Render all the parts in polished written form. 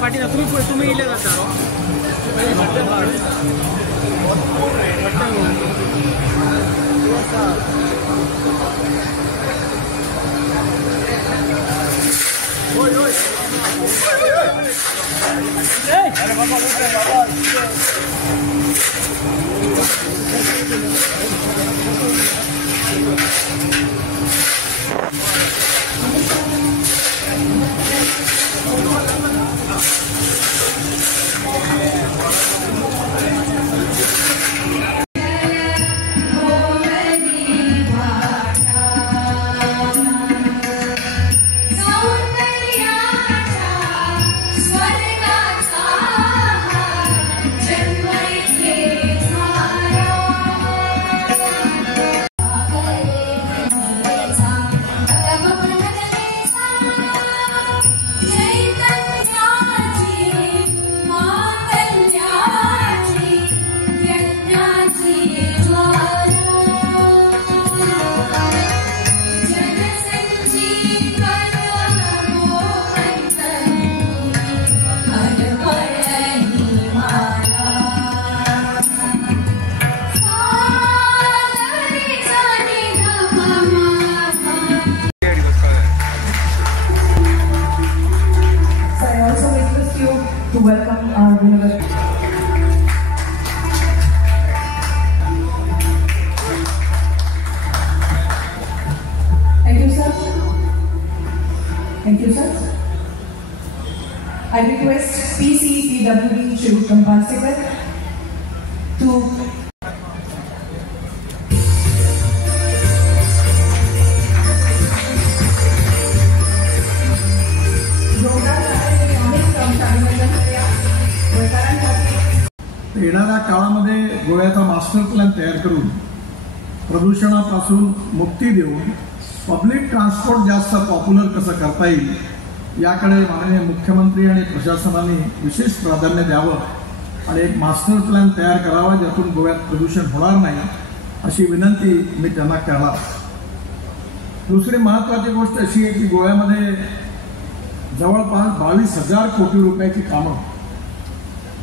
पाटीला तुम्ही इले जाता to welcome our winner. Thank you, sir. Thank you, sir. I request PCPWD Shri Kampasekar to येणाऱ्या काळामध्ये गोव्याचा मास्टर प्लॅन तयार करून प्रदूषणापासून मुक्ती देऊन पब्लिक ट्रान्सपोर्ट जास्त पॉप्युलर कसं करता येईल याकडे माननीय मुख्यमंत्री आणि प्रशासनाने विशेष प्राधान्य द्यावं आणि एक मास्टर प्लॅन तयार करावा ज्यातून गोव्यात प्रदूषण होणार नाही अशी विनंती मी त्यांना करणार. दुसरी महत्त्वाची गोष्ट अशी आहे की गोव्यामध्ये जवळपास 22,000 कोटी रुपयाची कामं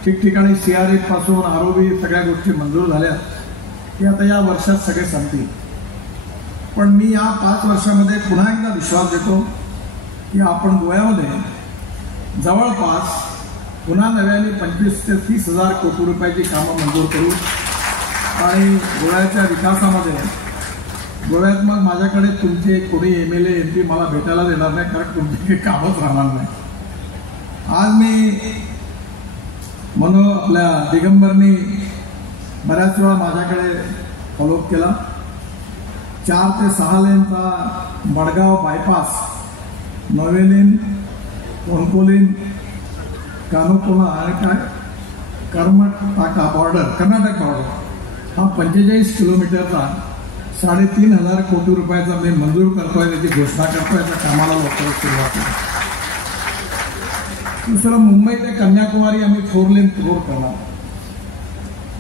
ठिकठिकाणी CRF पासून ROB सगळ्या गोष्टी मंजूर झाल्या की आता या वर्षात सगळे संपतील. पण मी या 5 वर्षामध्ये पुन्हा एकदा विश्वास देतो की आपण गोव्यामध्ये जवळपास पुन्हा नव्याने 25,000 ते 30,000 कोटी रुपयाची कामं मंजूर करू आणि गोव्याच्या विकासामध्ये गोव्यात मग माझ्याकडे तुमचे कोणी MLA MP मला भेटायला देणार नाही कारण तुमची काही कामच राहणार नाही. आज मी म्हणून आपल्या दिगंबरनी बऱ्याच वेळा माझ्याकडे फॉलोअप केला. 4 ते 6 लेनचा मडगाव बायपास, नवेलीन, कोणकोलीन, कानुकोला आणि काय कर्मटाका बॉर्डर, कर्नाटक बॉर्डर हा 45 किलोमीटरचा 3,500 कोटी रुपयाचा मी मंजूर करतोय, त्याची घोषणा करतोय. त्या कामाला लवकरच सुरुवात केली. दुसरं, मुंबई ते कन्याकुमारी आम्ही 4 लेन रोड करणार.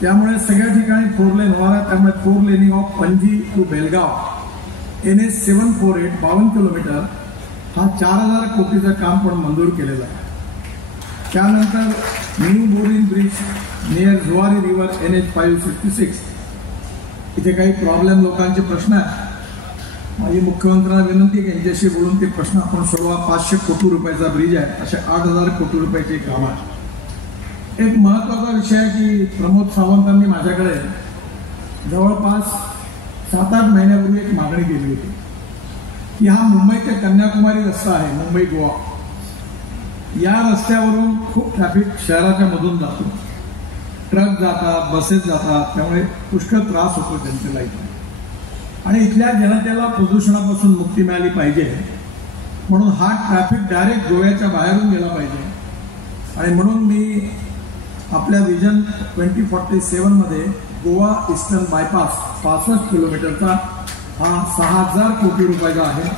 त्यामुळे सगळ्या ठिकाणी 4 लेन होणार आहे. त्यामुळे 4 laning of Panaji to Belgaum NH 748 52 kilometre हा 4,000 कोटीचं काम पण मंजूर केलेलं आहे. त्यानंतर new boring bridge near Zuari river NH 566 इथे काही प्रॉब्लेम, लोकांचे प्रश्न आहेत. माझी मुख्यमंत्र्यांना विनंती आहे की यांच्याशी बोलून ते प्रश्न आपण सोडवा. 500 कोटी रुपयाचा ब्रिज आहे, असे 8,000 कोटी रुपयाचे काम आहे. एक महत्त्वाचा विषय आहे की प्रमोद सावंतांनी माझ्याकडे जवळपास 7-8 महिन्यापूर्वी एक मागणी केली होती की हा मुंबई ते कन्याकुमारी रस्ता आहे, मुंबई गोवा, या रस्त्यावरून खूप ट्रॅफिक शहराच्या मधून जातो. ट्रक जातात, बसेस जातात, त्यामुळे पुष्कळ त्रास होतो जनतेला इथे. आणि इथल्या जनतेला प्रदूषणापासून मुक्ती मिळाली पाहिजे म्हणून हा ट्रॅफिक डायरेक्ट गोव्याच्या बाहेरून गेला पाहिजे. आणि म्हणून मी आपल्या विजन 2047 मध्ये गोवा ईस्टर्न बायपास 65 किलोमीटरचा हा 6,000 कोटी रुपयाचा आहे,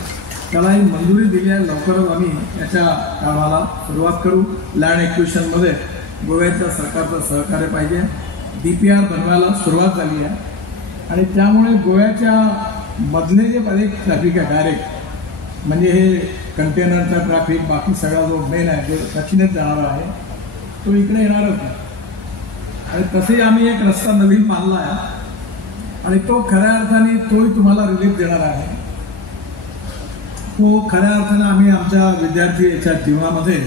त्यालाही मंजुरी दिली आहे. लवकरच आम्ही याच्या कामाला सुरुवात करू. लँड एक्विजिशनमध्ये गोव्याच्या सरकारचं सहकार्य पाहिजे. DPR बनवायला सुरुवात झाली आहे आणि त्यामुळे गोव्याच्या मधले जे बरेच ट्रॅफिक आहे डायरेक्ट, म्हणजे हे कंटेनरचा ट्रॅफिक बाकी सगळा जो मेन आहे जो दक्षिणेत जाणारा आहे तो इकडे येणारच आहे. आणि तसेही आम्ही एक रस्ता नवीन बांधला आहे आणि तो खऱ्या अर्थाने तोही तुम्हाला रिलीफ देणार आहे. तो खऱ्या अर्थाने आम्ही आमच्या विद्यार्थी याच्या जीवनामध्ये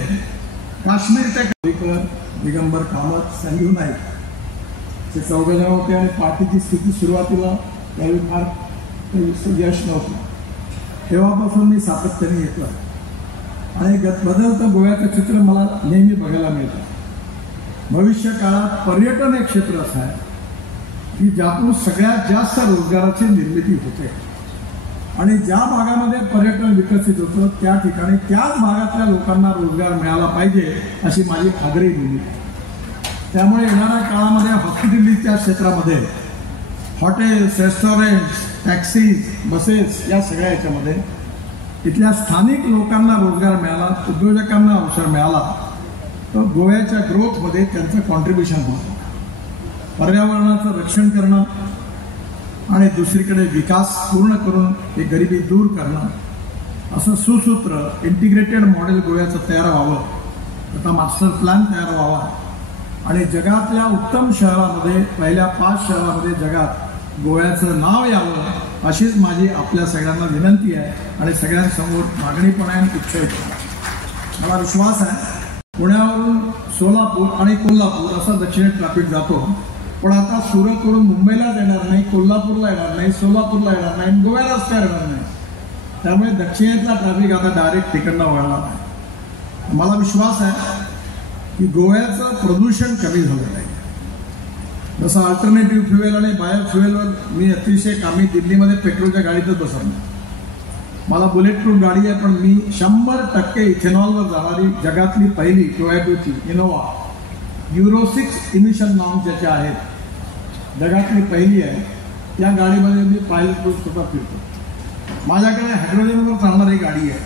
काश्मीर ते दिगंबर कामत, संजीव नाईक हे 14 जण होते आणि पार्टीची स्थिती सुरुवातीला त्यावेळी फार यश नव्हतं. तेव्हापासून मी सातत्याने येतो आणि बदलतं गोव्याचं चित्र मला नेहमी बघायला मिळतं. भविष्य काळात पर्यटन हे क्षेत्र असं आहे की ज्यातून सगळ्यात जास्त रोजगाराची निर्मिती होते आणि ज्या भागामध्ये पर्यटन विकसित होतं त्या ठिकाणी त्याच भागातल्या लोकांना रोजगार मिळाला पाहिजे अशी माझी आग्रही भूमिका आहे. त्यामुळे येणाऱ्या काळामध्ये हॉस्पिटॅलिटीच्या क्षेत्रामध्ये हॉटेल्स, रेस्टॉरंट्स, टॅक्सीज, बसेस या सगळ्या याच्यामध्ये इथल्या स्थानिक लोकांना रोजगार मिळाला, उद्योजकांना अवसर मिळाला तर गोव्याच्या ग्रोथमध्ये त्यांचं कॉन्ट्रीब्युशन होतं. पर्यावरणाचं रक्षण करणं आणि दुसरीकडे विकास पूर्ण करून ही गरिबी दूर करणं असं सुसूत्र इंटिग्रेटेड मॉडेल गोव्याचं तयार व्हावं. आता मास्टर प्लॅन तयार व्हावा आणि जगातल्या उत्तम शहरामध्ये पहिल्या 5 शहरामध्ये जगात गोव्याचं नाव यावं अशीच माझी आपल्या सगळ्यांना विनंती आहे आणि सगळ्यांसमोर मागणी पण आहे आणि इच्छा आहे. मला विश्वास आहे पुण्यावरून सोलापूर आणि कोल्हापूर असा दक्षिणेत ट्रॅफिक जातो पण आता सुरतवरून मुंबईलाच येणार नाही, कोल्हापूरला येणार नाही, सोलापूरला येणार नाही, गोव्यालाच काय येणार नाही. त्यामुळे दक्षिणेतला ट्रॅफिक आता डायरेक्ट तिकडनं वळणार आहे. मला विश्वास आहे की गोव्याचं प्रदूषण कमी झालं नाही. जसं अल्टरनेटिव्ह फ्युएल आणि बायो फ्युएलवर मी अतिशय कामी दिल्लीमध्ये पेट्रोलच्या गाडीतच बसवणार. मला बुलेट प्रूफ गाडी आहे पण मी 100% इथेनॉलवर जाणारी जगातली पहिली टोयोटाची इनोवा Euro 6 इमिशन नॉर्म्स ज्याच्या आहेत जगातली पहिली आहे त्या गाडीमध्ये मी पायलट करून सुद्धा फिरतो. माझ्याकडे हायड्रोजनवर चालणारी गाडी आहे.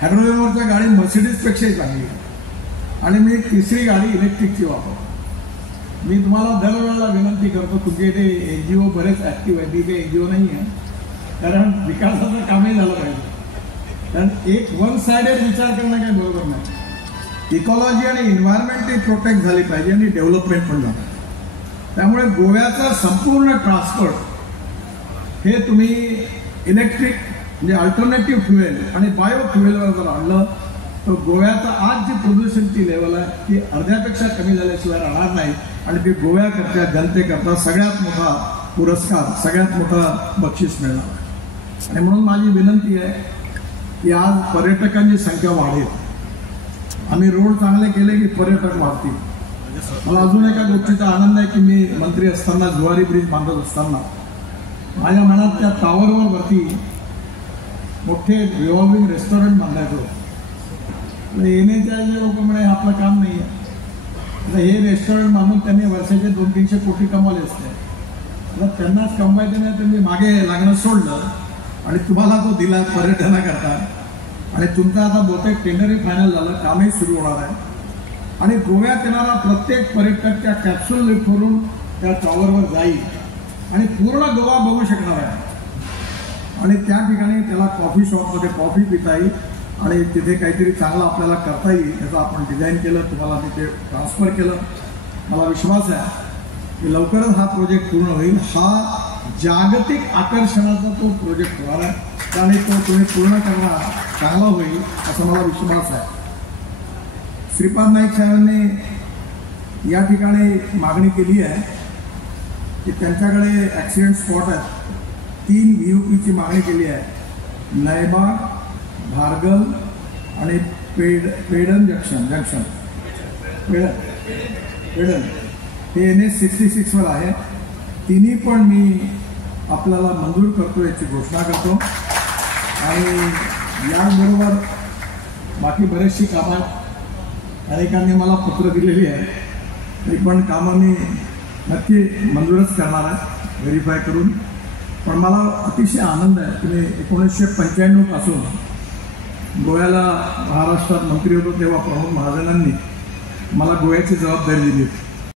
हायड्रोजनवरच्या गाडी मर्सिडीजपेक्षाही चांगली आहे आणि मी तिसरी गाडी इलेक्ट्रिकची वापरतो. मी तुम्हाला दरवेळेला विनंती करतो तुमचे इथे NGO बरेच ॲक्टिव्ह आहे. मी काही NGO नाही आहे कारण विकासाचं कामही झालं पाहिजे. कारण एक वन साइडेड विचार करणं काही बरोबर नाही. इकॉलॉजी आणि एन्व्हायरमेंटही प्रोटेक्ट झाली पाहिजे आणि डेव्हलपमेंट पण झालं. त्यामुळे गोव्याचा संपूर्ण ट्रान्सपोर्ट हे तुम्ही इलेक्ट्रिक म्हणजे अल्टरनेटिव्ह फ्युएल आणि बायो फ्युएलवर जर आणलं तर गोव्याचा आज जी प्रदूषणची लेवल आहे ती अर्ध्यापेक्षा कमी झाल्याशिवाय राहणार नाही आणि ती गोव्याकरता जनतेकरता सगळ्यात मोठा पुरस्कार, सगळ्यात मोठं बक्षीस मिळणार. आणि म्हणून माझी विनंती आहे की आज पर्यटकांची संख्या वाढेल. आम्ही रोड चांगले केले की पर्यटक वाढतील. मला अजून एका गोष्टीचा आनंद आहे की मी मंत्री असताना जुवारी ब्रिज बांधत असताना माझ्या मनात त्या टावरवर वरती मोठे रिव्हॉल्विंग रेस्टॉरंट बांधायचो. येण्याच्या लोक म्हणे आपलं काम नाही आहे. हे रेस्टॉरंट बांधून त्यांनी वर्षाचे 200-300 कोटी कमावले असते. आता त्यांनाच कमवायचं नाही तर मी मागे लागणं सोडलं आणि तुम्हाला तो दिला पर्यटनाकरता आणि तुमचं आता बहुतेक टेंडरही फायनल झालं, कामही सुरू होणार आहे. आणि गोव्यात येणारा प्रत्येक पर्यटक त्या कॅप्सूल लिफ्टवरून त्या टॉवरवर जाईल आणि पूर्ण गोवा बघू शकणार आहे. आणि त्या ठिकाणी त्याला कॉफी शॉपमध्ये कॉफी पिता येईल आणि तिथे काहीतरी चांगलं आपल्याला करता येईल याचं आपण डिझाईन केलं, तुम्हाला तिथे ट्रान्सफर केलं. मला विश्वास आहे की लवकरच हा प्रोजेक्ट पूर्ण होईल. हा जागतिक आकर्षणाचा तो प्रोजेक्ट होणार आहे आणि तो तुम्ही पूर्ण करणं चांगला होईल असा मला विश्वास आहे. श्रीपाद नाईक साहेबांनी या ठिकाणी मागणी केली आहे की त्यांच्याकडे ॲक्सिडेंट स्पॉट आहेत. 3 VUPची मागणी केली आहे. नयबाग, भारगल आणि पेडन जंक्शन पेडन हे NH 66वर आहे. तिन्ही पण मी आपल्याला मंजूर करतो याची घोषणा करतो. आणि याचबरोबर बाकी बरेचशी कामं अनेकांनी मला पत्र दिलेली आहे तरी पण कामं मी नक्की मंजूरच करणार आहे व्हेरीफाय करून. पण मला अतिशय आनंद आहे की मी 1995 पासून गोव्याला महाराष्ट्रात मंत्री होतो तेव्हा प्रमोद महाजनांनी मला गोव्याची जबाबदारी दिली.